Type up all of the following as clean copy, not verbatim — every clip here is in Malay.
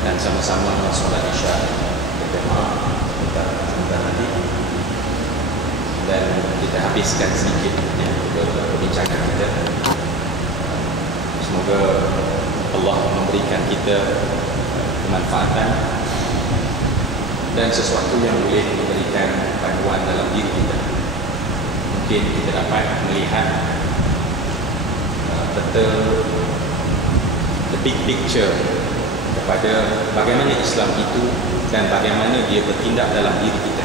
akan sama-sama solat Isya berjemaah sebentar nanti, dan kita habiskan sedikit perbincangan kita. Semoga Allah memberikan kita kemanfaatan dan sesuatu yang boleh memberikan panduan dalam diri kita. Mungkin kita dapat melihat betul the big picture kepada bagaimana Islam itu dan bagaimana dia bertindak dalam diri kita,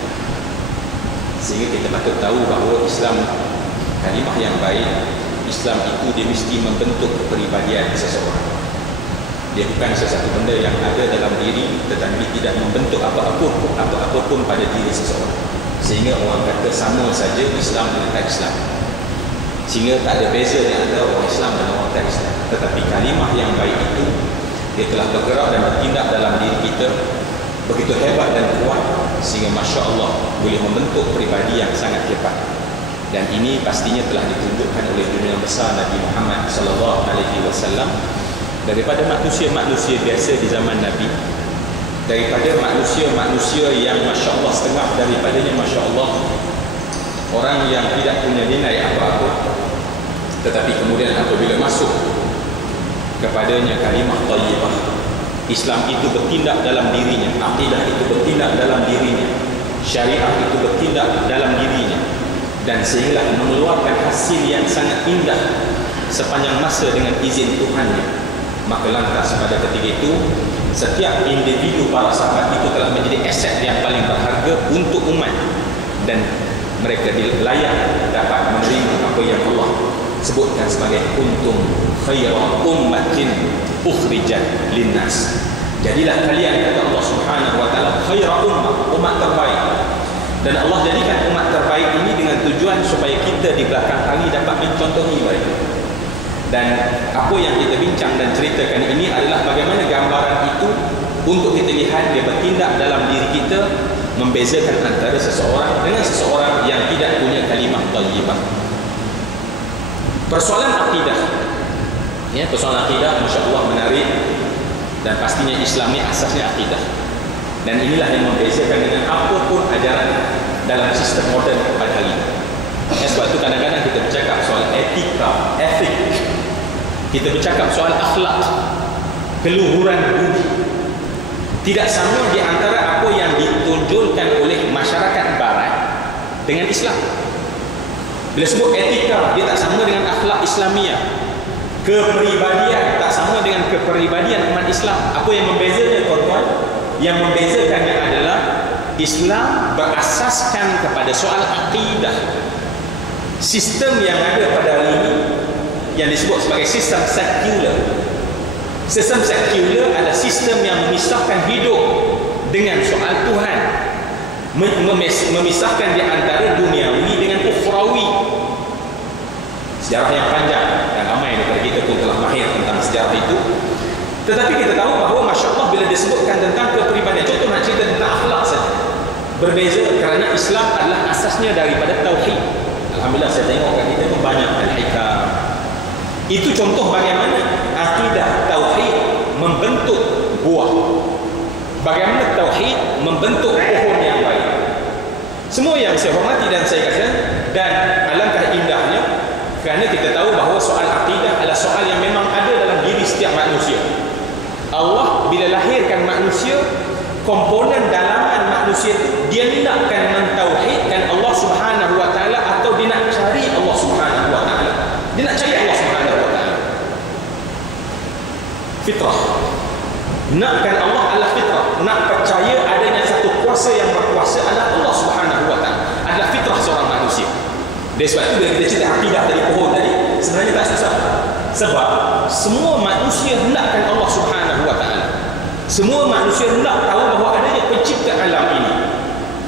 sehingga kita patut tahu bahawa Islam kalimah yang baik. Islam itu dia mesti membentuk kepribadian seseorang. Dia bukan sesuatu benda yang ada dalam diri tetapi tidak membentuk apa-apa pun pada diri seseorang, sehingga orang kata sama saja Islam dengan tak Islam, sehingga tak ada beza di antara orang Islam dan orang tak Islam. Tetapi kalimah yang baik itu dia telah bergerak dan bertindak dalam diri kita begitu hebat dan kuat, sehingga Masya Allah boleh membentuk pribadi yang sangat hebat. Dan ini pastinya telah ditunjukkan oleh dunia besar Nabi Muhammad SAW, daripada manusia-manusia biasa di zaman Nabi, daripada manusia-manusia yang Masya Allah setengah daripadanya Masya Allah orang yang tidak punya nilai apa-apa, tetapi kemudian apabila masuk kepadanya kalimah thayyibah, Islam itu bertindak dalam dirinya, akidah itu bertindak dalam dirinya, syariah itu bertindak dalam dirinya, dan sehingga mengeluarkan hasil yang sangat indah sepanjang masa dengan izin Tuhannya. Maka lantas pada ketika itu setiap individu para sahabat itu telah menjadi aset yang paling berharga untuk umat, dan mereka layak dapat menerima apa yang Allah sebutkan sebagai kuntum khaira ummatin ukhrijat linnas. Jadilah kalian, kata Allah Subhanahu wa taala, khaira umat terbaik. Dan Allah jadikan umat terbaik ini dengan tujuan supaya kita di belakang hari dapat mencontohi mereka. Dan apa yang kita bincang dan ceritakan ini adalah bagaimana gambaran itu untuk kita lihat dia bertindak dalam diri kita, membezakan antara seseorang dengan seseorang yang tidak punya kalimah thayyibah. Persoalan akidah, ya, persoalan akidah Masya Allah menarik, dan pastinya Islam ini asasnya akidah, dan inilah yang membezakan dengan apapun ajaran dalam sistem moden pada hari ini. Ya, sebab itu kadang-kadang kita bercakap soal etika, etik, kita bercakap soal akhlak, keluhuran budi, tidak sama di antara apa yang ditunjukkan oleh masyarakat barat dengan Islam. Bila sebut etika, dia tak sama dengan akhlak Islamiah. Kepribadian tak sama dengan kepribadian umat Islam. Apa yang membezanya, tuan-tuan? Yang membezakannya adalah Islam berasaskan kepada soal akidah. Sistem yang ada pada hari ini yang disebut sebagai sistem sekular. Sistem sekular adalah sistem yang memisahkan hidup dengan soal Tuhan, memisahkan di antara duniawi dengan ukhrawi. Sejarah yang panjang, dan ramai daripada kita pun telah mahir tentang sejarah itu. Tetapi kita tahu bahawa Masya Allah bila disebutkan tentang kepribadian, contoh nak cerita tentang akhlak saja, berbeza kerana Islam adalah asasnya daripada tauhid. Alhamdulillah saya tengok kat kita pun banyak al-hikam. Itu contoh bagaimana akidah tauhid membentuk buah, bagaimana tauhid membentuk pohon yang baik. Semua yang saya hormati dan saya katakan, dan alangkah indahnya kerana kita tahu bahawa soal akidah adalah soal yang memang ada dalam diri setiap manusia. Allah bila lahirkan manusia, komponen dalaman manusia itu dia nakkan mentauhidkan Allah Subhanahu wa taala, atau dia nak cari Allah Subhanahu wa taala. Dia nak cari Allah Subhanahu wa taala. Fitrah. Nakkan Allah adalah fitrah. Nak percaya adanya satu kuasa yang berkuasa adalah Allah Subhanahu wa taala. Adalah fitrah seorang manusia. Dari sebab itu bila kita cerita akidah dari pohon tadi, sebenarnya tak susah. Sebab semua manusia hendakkan Allah Subhanahu wa taala. Semua manusia hendak tahu bahawa adanya pencipta alam ini.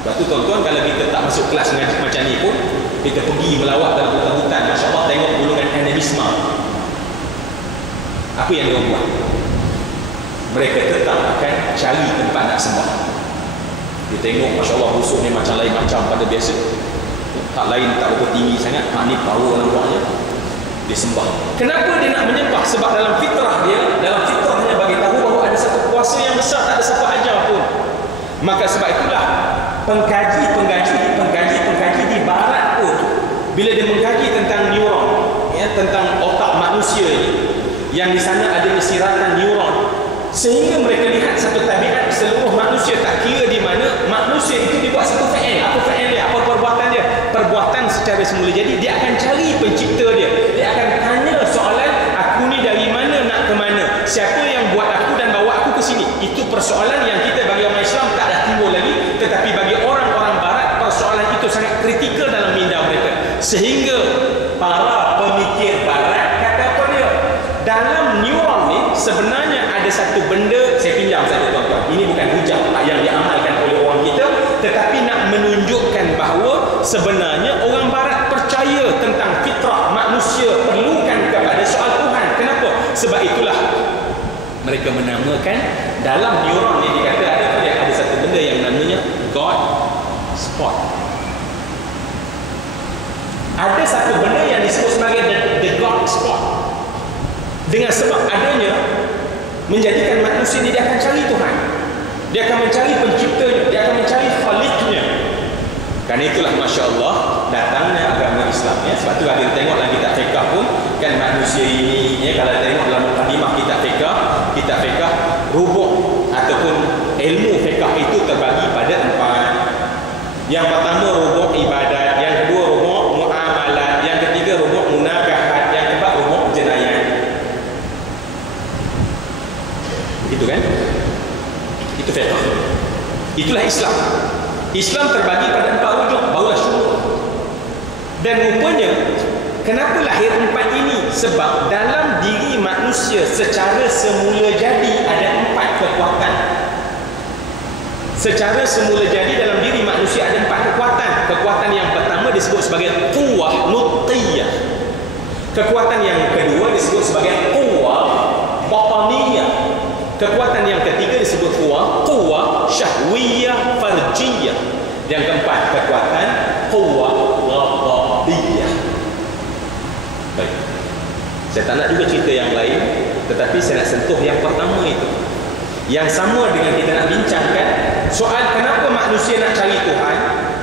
Sebab tu tuan-tuan, kalau kita tak masuk kelas macam ni pun, kita pergi melawat dalam hutan-hutan, Masya Allah, tengok gulungan animisma. Apa yang dia buat? Mereka tetap akan cari tempat nak sembah. Dia tengok Masya Allah busuk ni macam lain macam pada biasa, tak lain tak berapa tinggi sangat, ni power nampaknya, dia sembah. Kenapa dia nak menyembah? Sebab dalam fitrah dia, dalam fitrahnya bagi tahu bahawa ada satu kuasa yang besar pengkaji di barat pun bila dia mengkaji tentang neuron, ya, tentang otak manusia ini, yang di sana ada isiratan neuron, sehingga mereka lihat satu tabiat seluruh manusia, tak kira di mana manusia itu dibuat satu fi'il. Apa fi'il dia? Apa perbuatan dia? Perbuatan secara semula jadi. Dia akan cari pencipta dia. Dia akan tanya soalan, aku ni dari mana nak ke mana? Siapa yang buat aku dan bawa aku ke sini? Itu persoalan yang kita bagi orang Islam tak dah timbul lagi, tetapi bagi orang-orang barat persoalan itu sangat kritikal dalam minda mereka. Sehingga para pemikir barat kata apa dia? Dalam neuron ni sebenarnya ada satu benda, saya pinjam saja tuan-tuan. Ini bukan hujah yang diamalkan oleh orang kita, tetapi nak menunjukkan bahawa sebenarnya orang barat percaya tentang fitrah manusia perlukan kepada soal Tuhan. Kenapa? Sebab itulah mereka menamakan dalam neuron ni dikata ada satu benda yang namanya God spot. Ada satu benda yang disebut sebagai the God spot. Dengan sebab adanya menjadikan manusia ni dia akan cari Tuhan. Dia akan mencari penciptanya, dia akan mencari khaliknya. Karena itulah Masya Allah datangnya agama Islam, ya. Sebab tu kita tengok dalam kitab fiqh pun kan manusia ini, ya, kalau tengok dalam mukadimah kitab fiqh rubuk ataupun ilmu fiqh itu terbagi pada 4. Yang pertama rubuk ibadat, yang kedua rubuk muamalat, yang ketiga rubuk munakahat, yang keempat rubuk jenayah. Itu kan? Itu fiqh. Itulah Islam. Islam terbagi pada 4 rukun, barulah syurga. Dan rupanya kenapa lahir 4 ini? Sebab dalam diri manusia secara semula jadi ada 4 kekuatan. Secara semula jadi dalam diri manusia ada 4 kekuatan. Kekuatan yang pertama disebut sebagai quwwah nutiyah. Kekuatan yang kedua disebut sebagai quwwah bataniyah. Kekuatan yang ketiga disebut quwwah syahwiyah farjiyah. Yang keempat kekuatan quwwah ghadabiyah. Baik. Saya tak nak juga cerita yang lain, tetapi saya nak sentuh yang pertama itu. Yang sama dengan kita nak bincangkan soal kenapa manusia nak cari Tuhan.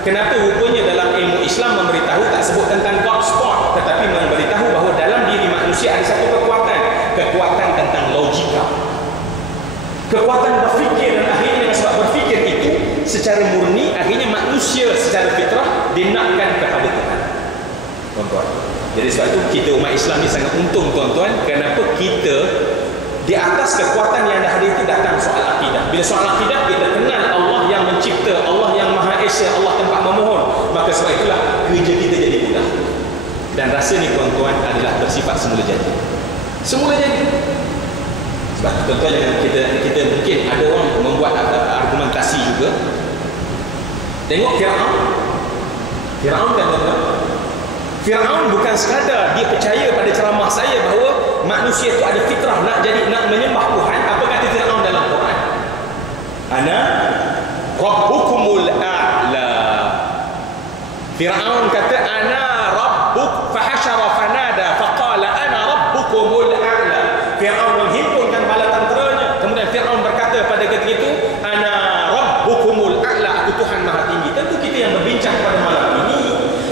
Kenapa rupanya dalam ilmu Islam memberitahu tak sebut tentang God spot, tetapi memberitahu bahawa dalam diri manusia ada satu kekuatan. Kekuatan tentang logika, kekuatan berfikir, dan akhirnya dengan sebab berfikir itu secara murni, akhirnya manusia secara fitrah dinakkan kepada Tuhan. Tuan-tuan, jadi sebab itu kita umat Islam ni sangat untung tuan-tuan. Kenapa kita di atas kekuatan yang dah ada itu datang soal akidah. Bila soal akidah kita kenal Allah yang mencipta, Allah yang Maha Esa, Allah tempat memohon, maka sebab itulah kerja kita jadi mudah. Dan rasa ni tuan-tuan adalah bersifat semula jadi. Semula jadi. Sebab tuan-tuan kita mungkin ada orang membuat argumentasi juga. Tengok Firaun kan tuan-tuan. Firaun bukan sekadar dia percaya pada ceramah saya bahawa manusia itu ada fitrah nak menyembah Tuhan. Apa kata Firaun dalam Quran? Ana rabbukumul a'la. Firaun kata ana rabbuk fahashara fanada faqala ana rabbukumul a'la. Firaun menghimpunkan bala tenteranya, kemudian Firaun berkata pada ketika itu ana rabbukumul a'la, aku Tuhan Maha Tinggi. Tentu kita yang berbincang pada malam ini,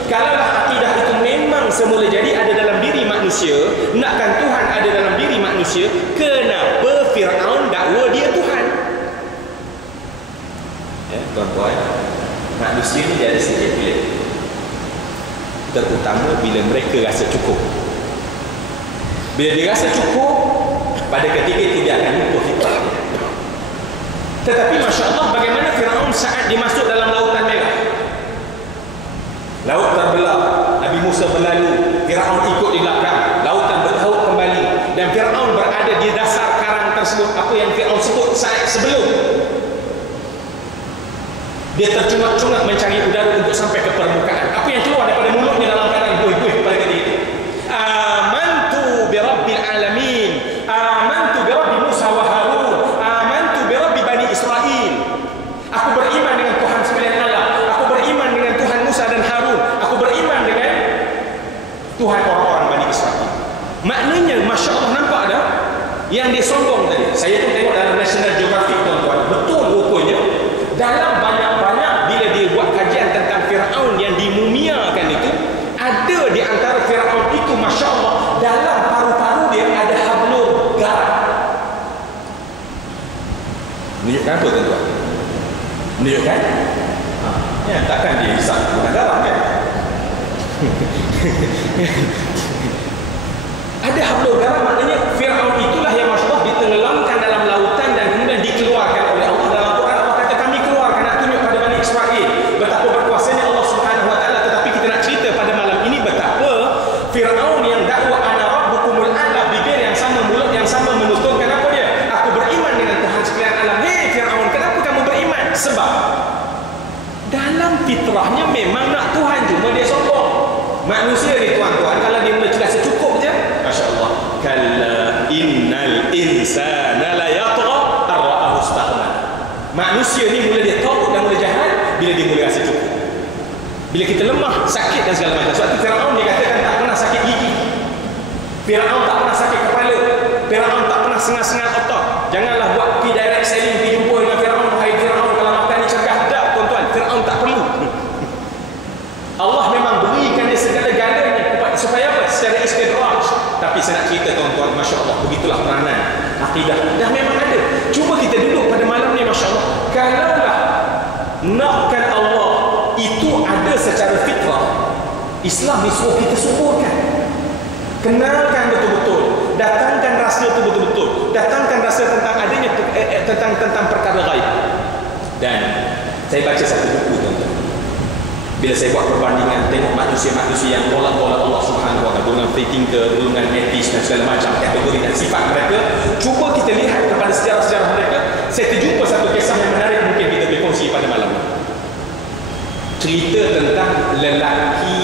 kalaulah akidah itu memang semula jadi ada dalam diri manusia, nakkan Tuhan ada dalam diri manusia, kenapa Firaun dakwa dia Tuhan? Ya, tuan-tuan, manusia ni dia ada sikit pilih. Terutama bila mereka rasa cukup. Bila dia rasa cukup, pada ketika itu dia akan lupa fitrah. Tetapi Masya Allah, bagaimana Firaun saat dimasuk dalam lautan merah? Laut terbelah, Nabi Musa berlalu, Firaun ikut di belakang, lautan bertaut kembali, dan Firaun berada di dasar karang tersebut. Apa yang Firaun sebut saat sebelum dia tercungak-cungak mencari udara untuk sampai ke permukaan. Apa yang keluar daripada mulutnya dalam keadaan buih-buih pada ketika itu? Amantu bi rabbil alamin, amantu bi rabbi Musa wa Harun, amantu bi rabbi Bani Israel. Aku beriman dengan Tuhan sekalian Allah, aku beriman dengan Tuhan Musa dan Harun, aku beriman dengan Tuhan orang-orang Bani Israel. Maknanya Masya Allah, nampak dah yang dia sombong tadi. Saya pun tengok dalam National Geographic tuan-tuan, betul rupanya dalam banyak-banyak bila dia Menunjukkan apa tuan-tuan? Menunjukkan ya, takkan dia hisap bukan darah kan? Ada hablum darah, maknanya Fir'aun itulah yang Masya Allah ditenggelamkan dalam lautan dan kemudian dikeluarkan oleh Allah. Dalam Quran Allah kata kami keluarkan, nak tunjuk pada Bani Israel betapa berkuasanya Allah Subhanahu Wa Taala. Tetapi kita nak cerita pada malam ini betapa Fir'aun yang dakwa ana rabbukumul a'la, bibir yang sama, mulut yang sama, menuturkan apa dia? Aku beriman dengan Tuhan sekalian alam. Hei Fir'aun, kenapa kamu beriman? Sebab dalam fitrahnya memang nak Tuhan, cuma dia sombong. Manusia ni tuan-tuan, kalau dia mula cerdas secukup je, Masya Allah, kalla innal insana la yatgha ar-ra'ahu istaghna. Manusia ni mula dia taut dan mula jahat bila dia mula rasa cukup. Bila kita lemah, sakit dan segala macam. Sebab tu Fir'aun dia katakan tak pernah sakit gigi, Fir'aun tak pernah sakit kepala, Fir'aun tak pernah sengal-sengal otak. Janganlah buat pergi direct selling, pergi jumpa dengan Fir'aun. Hai Fir'aun, kalau makan ni cergah. Tak tuan-tuan, Fir'aun tak perlu. Allah memang berikan dia segala-galanya supaya apa? Secara istidraj. Tapi saya nak cerita tuan-tuan, Masya Allah, begitulah peranan akidah. Dah memang ada. Cuba kita duduk pada malam ni, Masya Allah. Kalaulah nakkan Allah itu ada secara fitrah, Islam ni suruh kita suburkan. Kenalkan betul-betul, datangkan rasa itu betul-betul, datangkan rasa tentang adanya tentang perkara gaib. Dan saya baca satu buku tuan-tuan. Bila saya buat perbandingan, tengok manusia-manusia yang tolak-tolak Allah Subhanahu Wa Taala, golongan free thinker, golongan etis dan segala macam kategori dan sifat mereka, cuba kita lihat kepada sejarah-sejarah mereka. Saya terjumpa satu kisah yang menarik, mungkin kita boleh kongsi pada malam ini. Cerita tentang lelaki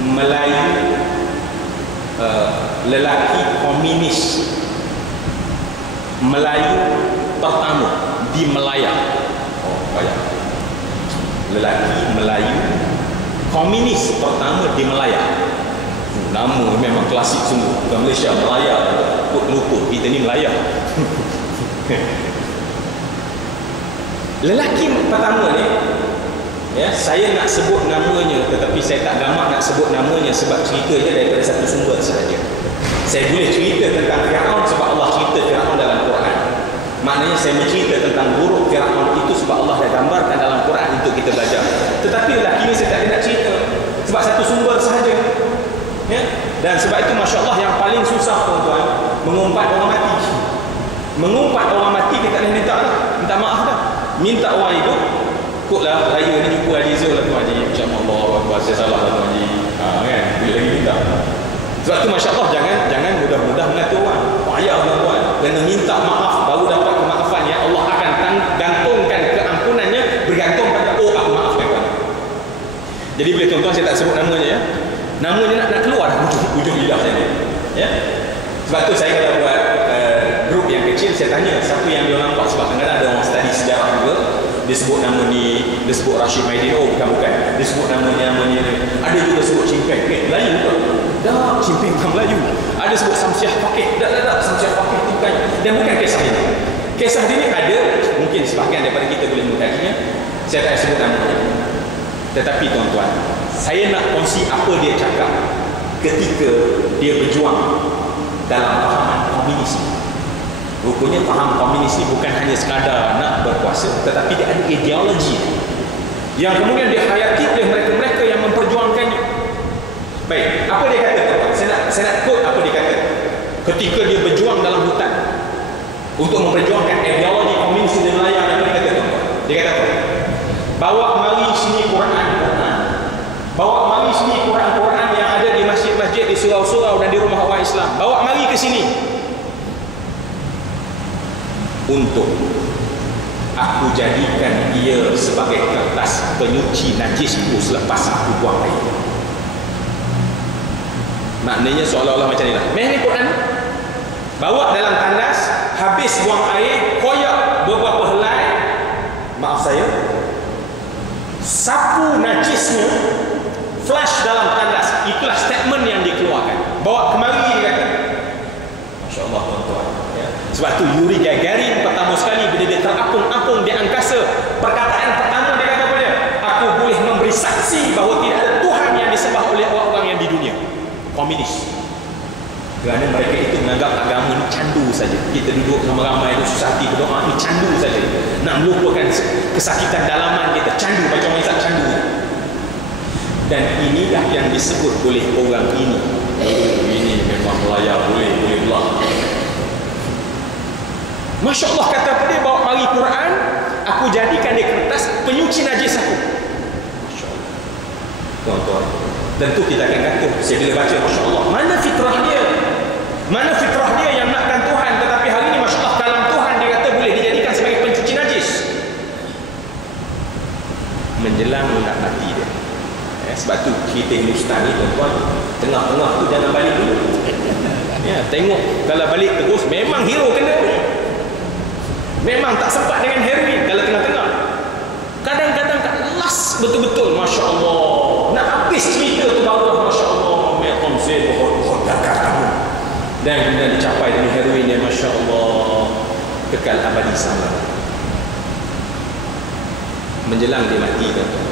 Melayu, lelaki komunis Melayu pertama di Melaya. Oh, banyak. Lelaki Melayu komunis pertama di Melaya. Nama memang klasik semua. Bukan Malaysia, Melaya. Kut lupa, kita ni Melaya. Lelaki pertama ni, ya, saya nak sebut namanya, tetapi saya tak gamak nak sebut namanya sebab cerita dia daripada satu sumber sahaja. Saya boleh cerita tentang Fir'aun sebab Allah cerita Fir'aun dalam Quran. Maknanya saya mencerita tentang buruk Fir'aun itu sebab Allah dah gambarkan dalam Quran untuk kita belajar. Tetapi lelaki ni saya tak nak cerita sebab satu sumber sahaja, ya? Dan sebab itu Masya Allah yang paling susah tuan-tuan, mengumpat orang mati. Mengumpat orang mati kita tak boleh minta maaf dah. Minta orang hidup, kutlah raya ni jumpa Alizul lah Tuan Haji, insya-Allah saya salah lah Tuan Haji, kan, bila lagi minta. Sebab tu Masya Allah, jangan mudah-mudah mengatur orang. Payah tuan-tuan, kena minta maaf baru dapat kemaafan. Ya Allah akan gantungkan keampunannya bergantung pada aku maafkan kamu. Jadi boleh tuan-tuan saya tak sebut namanya, ya. Namanya nak keluar ujung lidah saya ni, ya. Sebab tu saya kalau buat grup yang kecil, saya tanya siapa yang dia nampak. Sebab kadang-kadang ada orang study sejarah juga, dia sebut nama ni, dia sebut Rashid Maidin, oh bukan, dia sebut namanya ni. Ada juga sebut Cimpeng, Melayu ke? Tak, Cimpeng bukan Melayu. Ada sebut Samsiah Fakih, tak, Samsiah Fakih itu bukan. Dan bukan kisah ini. Kisah ini ada, mungkin sebahagian daripada kita boleh mengkajinya, saya tak sebut namanya. Tetapi tuan-tuan, saya nak kongsi apa dia cakap ketika dia berjuang dalam pahaman komunis. Rupanya faham komunis ni bukan hanya sekadar nak berkuasa, tetapi dia ada ideologi yang kemudian dihayati oleh mereka-mereka yang memperjuangkannya. Baik, apa dia kata tuan-tuan? Saya nak quote apa dia kata. Ketika dia berjuang dalam hutan untuk memperjuangkan ideologi komunis di Melaya, apa dia kata tuan-tuan? Dia kata apa? Bawa mari sini Quran. Bawa mari sini Quran yang ada di masjid-masjid, di surau-surau dan di rumah orang Islam. Bawa mari ke sini. Untuk aku jadikan ia sebagai kertas penyuci najisku selepas aku buang air. Maknanya seolah-olah macam ni lah. Meh ni Quran, bawa dalam tandas, habis buang air, koyak beberapa helai, maaf saya, sapu najisnya, flash dalam tandas. Itulah statement yang dikeluarkan. Bawa kemari, dia kata. Masya Allah tuan-tuan, ya. Sebab tu Yuri Gagarin pertama sekali bila dia terapung-apung di angkasa, perkataan pertama dia kata apa dia? Aku boleh memberi saksi bahawa tidak ada Tuhan yang disembah oleh orang-orang yang di dunia komunis. Kerana mereka itu menganggap agama ni candu saja. Kita duduk ramai-ramai tu susah hati berdoa ni candu saja. Nak melupakan kesakitan dalaman kita, candu macam Islam candu. Dan inilah yang disebut oleh orang ini. Ini memang layak boleh belah. Masya Allah kata apa dia, bawa mari Quran, aku jadikan dia kertas penyuci najis aku. Masya Allah. Tuan-tuan, tentu kita akan kata, saya bila baca Masya Allah, mana fitrah dia? Mana fitrah dia yang nakkan Tuhan? Tetapi hari ini Masya Allah, kalam Tuhan dia kata boleh dijadikan sebagai pencuci najis. Menjelang nak mati dia. Sebab tu kita Hindustan ni tuan-tuan, tengah-tengah tu jangan balik dulu. Ya, tengok kalau balik terus memang hero kena. Memang tak sempat dengan heroin kalau tengah-tengah. Kadang-kadang kat last betul-betul Masya Allah. Nak habis cerita tu baru Masya Allah. Mekom Zaid dan kemudian dicapai dengan heroin yang Masya Allah kekal abadi sama. Menjelang dia mati tuan-tuan,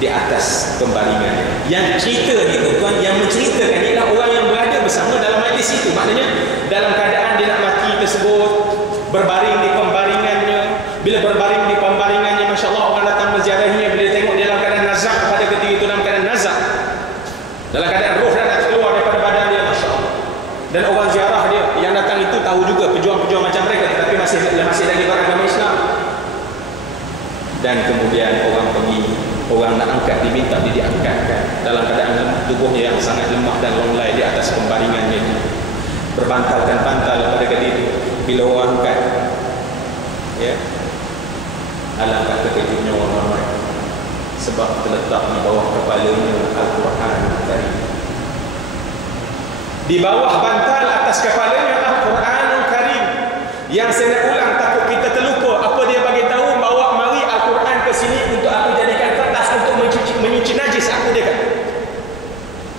di atas pembaringannya. Yang cerita ni tuan-tuan, yang menceritakan ialah orang yang berada bersama dalam majlis itu. Maknanya dalam keadaan dia nak mati tersebut, berbaring di pembaringannya. Bila berbaring di pembaringannya, Masya Allah, orang datang menziarahinya. Bila tengok dia dalam keadaan nazak pada ketika itu, dalam keadaan nazak, dalam keadaan roh dah nak keluar daripada badan dia, Masya Allah. Dan orang ziarah dia yang datang itu tahu juga pejuang-pejuang macam mereka, tetapi masih lagi beragama Islam. Dan kemudian orang pergi, orang nak angkat, diminta dia diangkatkan dalam keadaan tubuhnya yang sangat lemah dan longlai di atas pembaringannya itu, berbantalkan bantal pada ketika itu. Bila orang angkat, ya, alangkah terkejutnya orang ramai, sebab terletak di bawah kepalanya Al-Quran Karim. Di bawah bantal atas kepalanya Al-Quran Karim. Yang saya nak ulang, takut kita terlupa apa dia bagi tahu, bawa mari Al-Quran ke sini untuk aku jadikan kertas untuk menyuci najis aku, dia kata.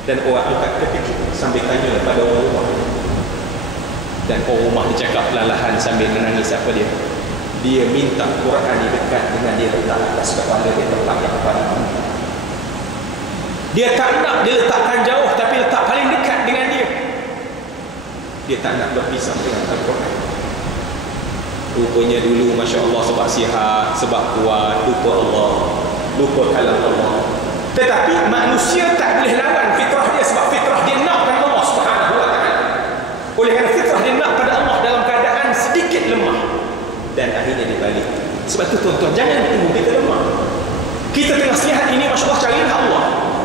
Dan orang angkat terkejut sambil tanya pada orang rumah. Dan orang rumah dia cakap perlahan sambil menangis apa dia? Dia minta Quran ni dekat dengan dia letak atas kepala dia, tempat yang paling tinggi. Dia tak nak dia letakkan jauh, tapi letak paling dekat dengan dia. Dia tak nak berpisah dengan Al-Quran. Rupanya dulu Masya Allah, sebab sihat, sebab kuat, lupa Allah, lupa kalam Allah. Tetapi manusia tak boleh lawan fitrah dia, sebab fitrah dia nakkan Allah Subhanahu wa ta'ala. Oleh kerana fitrah dia nak pada Allah dalam keadaan sedikit lemah, dan akhirnya dibalik. Sebab tu tuan-tuan, jangan tunggu kita lemah. Kita tengah sihat ini, Masya Allah, carilah Allah,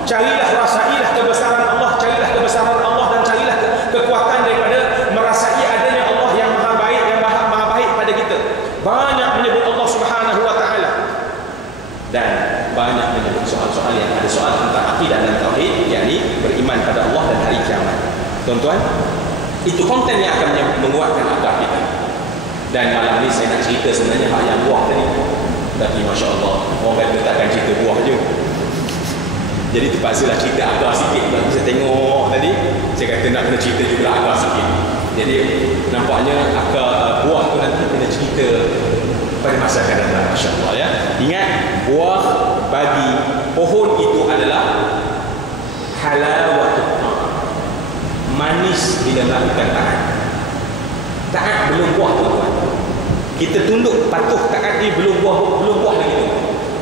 carilah, rasailah kebesaran Allah, carilah kebesaran Allah, dan carilah kekuatan daripada merasai adanya Allah yang maha baik, yang maha baik pada kita. Banyak menyebut Allah Subhanahu wa ta'ala, dan banyak menyebut soal-soal yang ada soal tentang akidah dan tauhid, yakni beriman pada Allah dan hari kiamat. Tuan-tuan, itu konten yang akan menguatkan akal kita. Dan malam ni saya nak cerita sebenarnya hak yang buah tadi. Tapi Masya Allah, orang kata takkan cerita buah je. Jadi terpaksalah cerita agak sikit. Kalau saya tengok tadi, saya kata nak kena cerita juga agak sikit. Jadi nampaknya akar buah tu nanti kena cerita pada masa akan datang, Masya Allah ya. Ingat, buah bagi pohon itu adalah halawatut ta'am, manis bila melakukan taat. Taat belum buah tuan-tuan. Kita tunduk patuh taat ni belum buah lagi tu.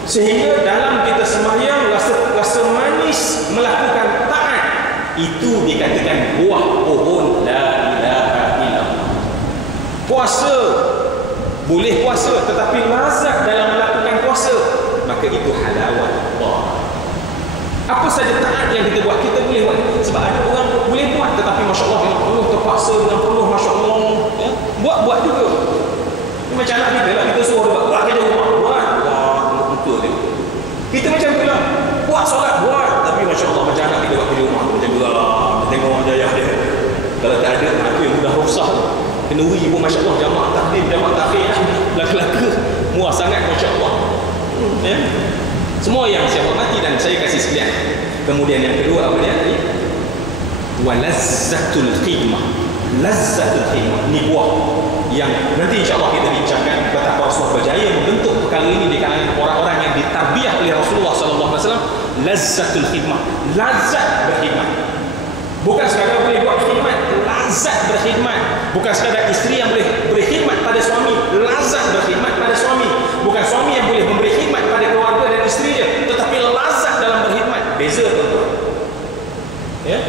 Sehingga dalam kita sembahyang rasa manis melakukan taat, itu dikatakan buah pohon la ilaha illallah. Puasa boleh puasa, tetapi lazat dalam melakukan puasa, maka itu halawat Allah. Apa saja taat yang kita buat, kita boleh buat. Sebab ada orang boleh buat, tetapi Masya Allah dengan penuh terpaksa, dengan penuh Masya Allah ya, buat juga. Ini macam anak kita lah, kita suruh dia buat kerja rumah, buat betul dia. Kita macam tu lah, buat solat, buat, tapi Masya Allah macam anak kita buat kerja rumah, macam tu lah, tengok jayah dia. Kalau tak ada, aku yang mudah rosak, kena uri pun Masya Allah, jamaah taklim, jamaah takhir, laka-laka murah sangat Masya Allah ya. Semua yang saya hormati dan saya kasih sekalian. Kemudian yang kedua apa dia tadi? Walazzatul khidmah. Lazzatul khidmah ni buah yang nanti insya-Allah kita bincangkan betapa Rasulullah berjaya membentuk perkara ini di kalangan orang-orang yang ditarbiyah oleh Rasulullah sallallahu alaihi wasallam. Lazzatul khidmah, lazat berkhidmat. Bukan sekadar boleh buat khidmat, lazat lazat berkhidmat. Bukan sekadar isteri yang boleh berkhidmat pada suami, lazat berkhidmat pada suami. Bukan suami yang boleh memberi khidmat pada keluarga dan isteri dia, tetapi lazat dalam berkhidmat. Beza tuan-tuan. Ya?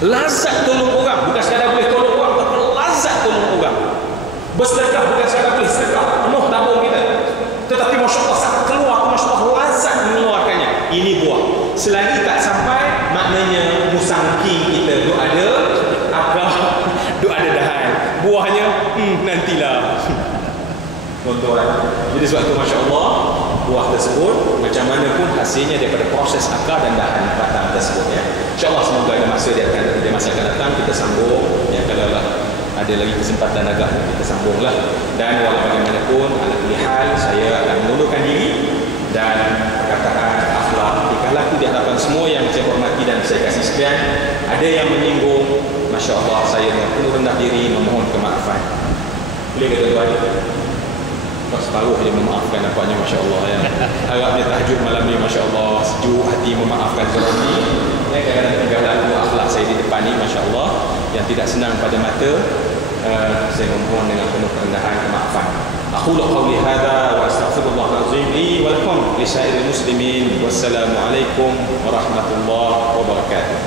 Lazat tolong orang, bukan sekadar boleh tolong orang, tapi lazat tolong orang. Bersedekah bukan sekadar boleh sedekah penuh tabung kita, tetapi Masya Allah saat keluar, Masya Allah lazat mengeluarkannya. Ini buah. Selagi tak sampai, maknanya musangking kita duk ada akal, duk ada dahan. Buahnya nantilah. Tuan-tuan. Jadi sebab itu Masya Allah, buah tersebut macam mana pun hasilnya daripada proses akar dan dahan batang tersebut, ya. InsyaAllah semoga ada masa akan datang kita sambung, ya, kalau ada lagi kesempatan agak kita sambunglah. Dan walau bagaimanapun ala kulli hal saya akan mengundurkan diri, dan perkataan akhlak tingkah laku di hadapan semua yang saya hormati dan saya kasih sekian, ada yang menyinggung, Masya Allah saya dengan penuh rendah diri memohon kemaafan. Boleh ke tuan-tuan? Tak separuh dia memaafkan nampaknya, Masya Allah, ya. Harapnya tahajud malam ni Masya Allah sejuk hati memaafkan suami, ya. Kadang-kadang tinggal laku akhlak saya di depan ni Masya Allah yang tidak senang pada mata. Saya memohon dengan penuh kerendahan kemaafan. Aqulu qawli hadza wa astaghfirullahal azim li wa lakum li sa'iril muslimin. Wassalamu alaikum warahmatullahi wabarakatuh.